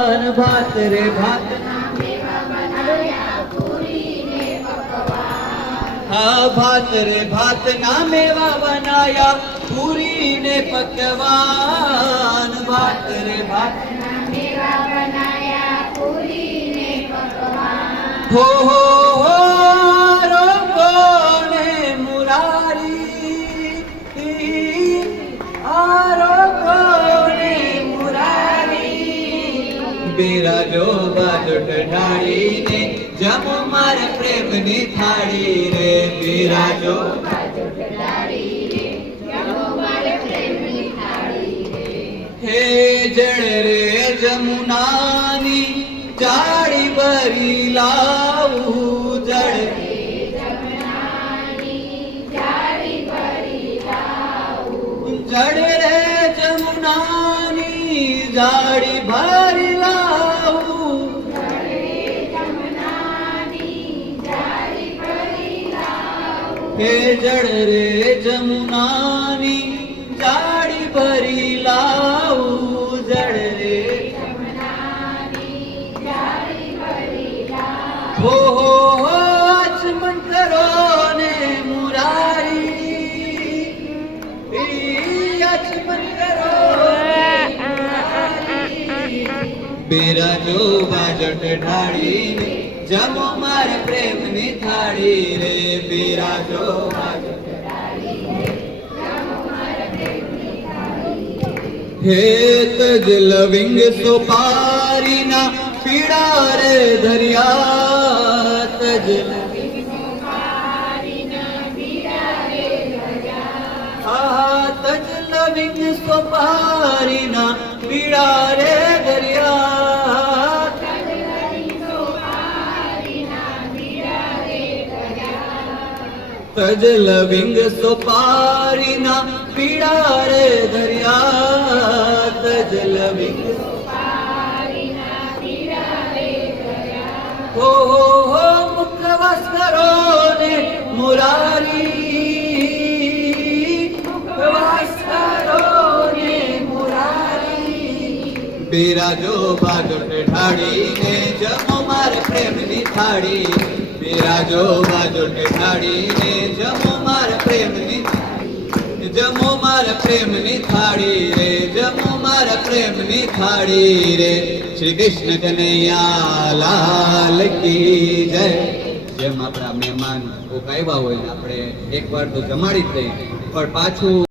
ભાત રે ભાત હા ભાત રે ભાત ના મેવા બનાયા પૂરી ને પકવાન ભાત રે ભાત હો રોગો ને મુરારી રોગો ને મુરારી બિરાજો બાજોટ ઢાળીને જમો મારે પ્રેમની થાળી રે બિરાજો હે જળ રે જમુનાની જાળી ભરી લાવું જળ જળ રે જમુનાની જાળી ભરી લાવું હે જળ રે જમુનાની જાળી ભરી લાવું જળ રે હો આચમન કરો ને મુરારી આચમન કરો બિરાજો બાજટ ઢાળીને જમો મારે પ્રેમની થાળી રે બિરાજો હે તજ લવિંગ સોપારીના પીડા રે ધરિયા તજ હા તજ લવિંગ સોપારીના પીડા રે ધરિયા તજ લવિંગ સોપારીના પીડા રે ધરિયા તજ લવિંગ હો મુખવાસ કરો ને મુરારી મુખવાસ કરો ને મુરારી બિરાજો બાજોટ ઢાળીને જમો મારે પ્રેમની થાળી બિરાજો બાજોટ ઢાળીને જમો મારે પ્રેમની જમો મારા પ્રેમની થાળી રે જમો મારા પ્રેમની થાળી રે શ્રી કૃષ્ણ કનૈયા લાલ કી જય જેમ આપણા મહેમાન આવ્યા હોય આપણે એકવાર તો જમાડી જ દઈએ પણ પાછું